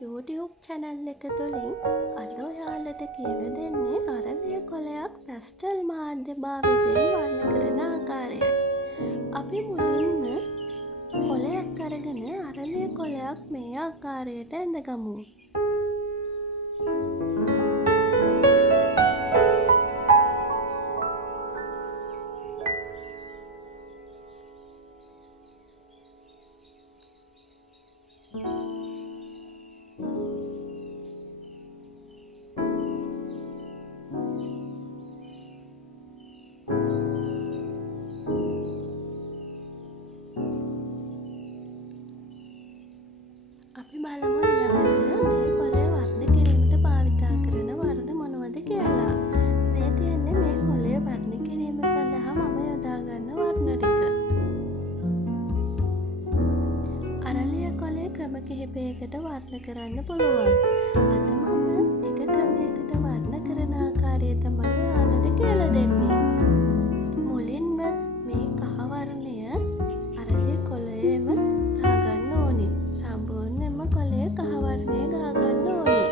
YouTube channel එක තුළින් අද ඔයාලට කියලා දෙන්නේ අරලිය කොලයක් පැස්ටල් මාධ්‍ය භාවිතයෙන් වර්ණ කරන ආකාරයයි. අපි මුලින්ම කොලයක් අරගෙන අරලිය කොලයක් මේ ආකාරයට ඇඳගමු. අපි බලමු ඊළඟට මේ කොලේ වර්ණ කිරීමට භාවිතා කරන වර්ණ මොනවද කියලා. මේ තියෙන්නේ මේ කොලේ වර්ණ කිරීම සඳහා මම යොදා ගන්න වර්ණ ටික. අරලිය කොලේ ක්‍රම කිහිපයකට වර්ණ කරන්න පුළුවන්. අද මම එක ක්‍රමයකට වර්ණ කරන ආකාරය තමයි ඔයාලට කියලා දෙන්නේ. මුලින්ම මේ කහ වර්ණය අරලිය කොලේම ගා ගන්න ඕනේ. සම්පූර්ණයෙන්ම කොලේ කහ වර්ණය ගා ගන්න ඕනේ.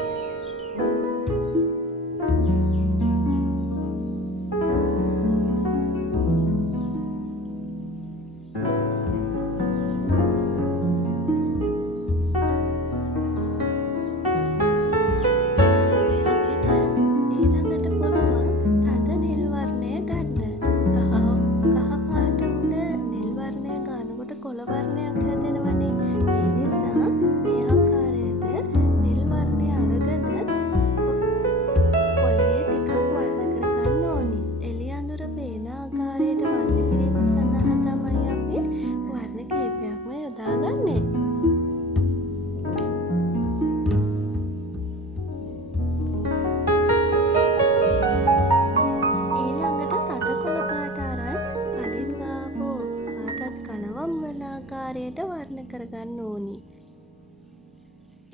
ආකාරයට වර්ණ කරගන්න ඕනි.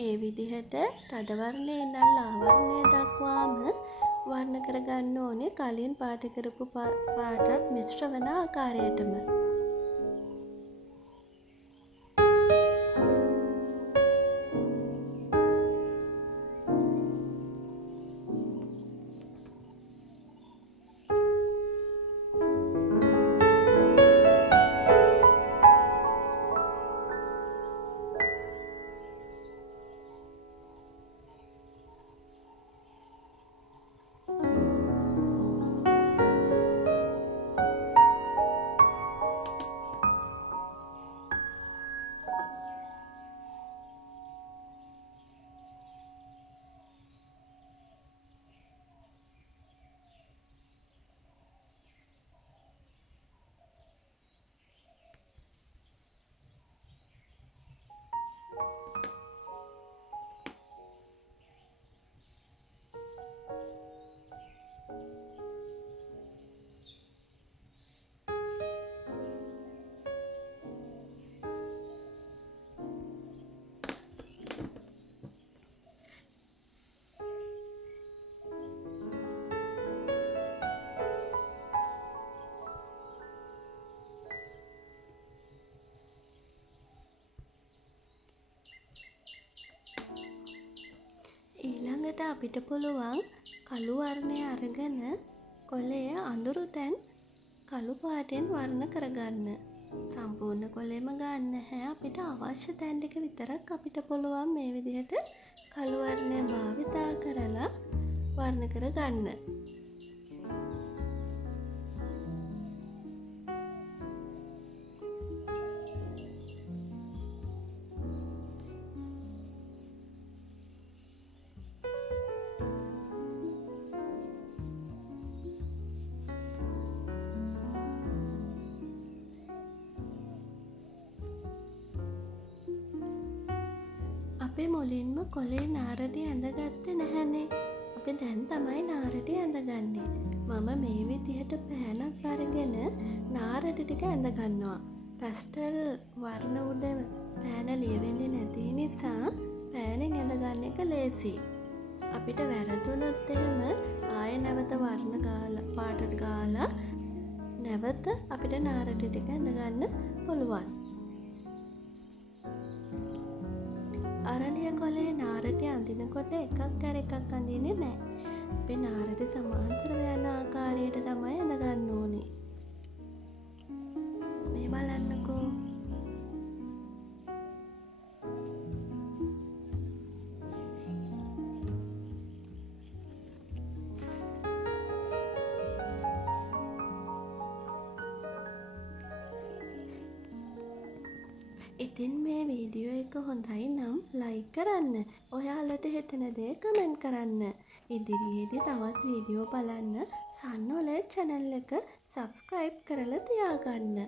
ඒ විදිහට තද වර්ණයේ ඉඳන් ලා වර්ණය දක්වාම වර්ණ කරගන්න ඕනේ කලින් පාට කරපු පාටත් මිශ්‍ර වන ආකාරයටම. ඊළඟට අපිට පුළුවන් කළු වර්ණය අරගෙන කොලේ අඳුරු තැන් කළු පාටෙන් වර්ණ කරගන්න. සම්පූර්ණ කොලේම ගන්න නැහැ. අපිට අවශ්‍ය තැන් ටික විතරක් අපිට පුළුවන් මේ විදිහට කළු වර්ණය භාවිතා කරලා වර්ණ කරගන්න. අපි මුලින්ම කොලේ නාරටි ඇඳගත්තේ නැහැනේ. අපි දැන් තමයි නාරටි ඇඳගන්නේ. මම මේ විදිහට පෑනක් අරගෙන නාරටි ටික ඇඳගන්නවා. පැස්ටල් වර්ණ උඩ පෑන ලියවෙන්නේ නැති නිසා පෑනෙන් ඇඳගන්න එක ලේසි. අපිට වැරදුනොත් එහෙම ආයෙ නැවත වර්ණ ගාලා පාටට ගාලා නැවත අපිට නාරටි ටික ඇඳගන්න පුළුවන්. අරලිය කොලේ නාරටි අඳිනකොට එකක් කර එකක් අඳින්නේ නෑ. අපි නාරටි සමාන්තරව යන ආකාරයට තමයි අඳගන්න ඕනේ. මේ බලන්නකෝ. ඉතින් මේ වීඩියෝ එක හොඳයි නම් ලයික් කරන්න. ඔයාලට හිතෙන දේ කමෙන්ට් කරන්න. ඉදිරියේදී තවත් වීඩියෝ බලන්න සන්නෝලේ channel එක subscribe කරලා තියාගන්න.